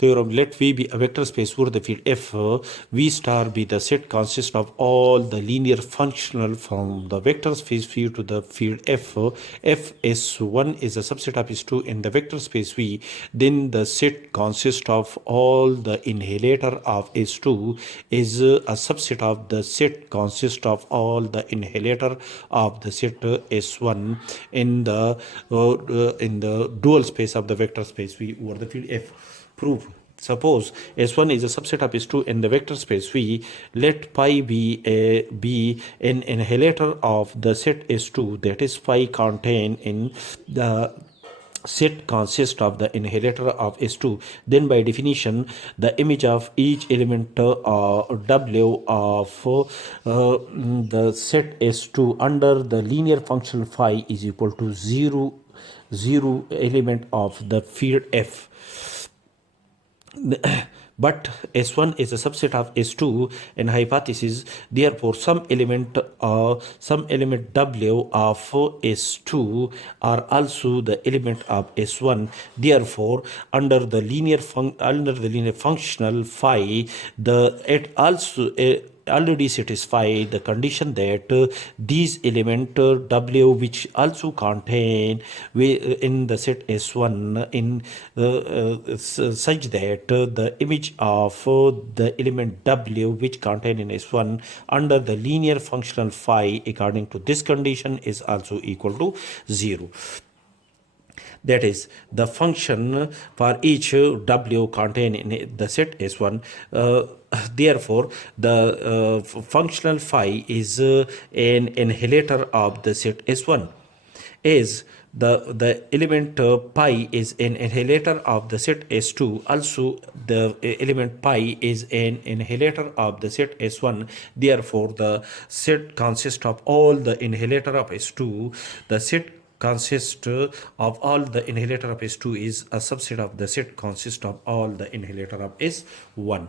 theorem, let V be a vector space over the field F. V star be the set consists of all the linear functional from the vector space V to the field F. F S1 is a subset of S2 in the vector space V. Then the set consists of all the inhalator of S2 is a subset of the set consists of all the inhalator of the set S1 in the dual space of the vector space V over the field F. Proof. Suppose S1 is a subset of S2 in the vector space V. Let pi be an inhalator of the set S2, that is pi contained in the set consists of the inhalator of S2. Then by definition, the image of each element W of the set S2 under the linear function phi is equal to 0 element of the field F. But S1 is a subset of S2 in hypothesis. Therefore, some element W of S2 are also the element of S1. Therefore, under the linear functional phi, it also already satisfy the condition that these element W, which also contain in the set S1 in such that the image of the element W which contain in S1 under the linear functional phi according to this condition is also equal to 0. That is, the function for each W contained in the set S1. Therefore, the functional phi is an inhalator of the set S1. As the element pi is an inhalator of the set S2, also the element pi is an inhalator of the set S1. Therefore, the set consists of all the inhalator of S2. The set consists of all the inhalator of S2 is a subset of the set consists of all the inhalator of S1.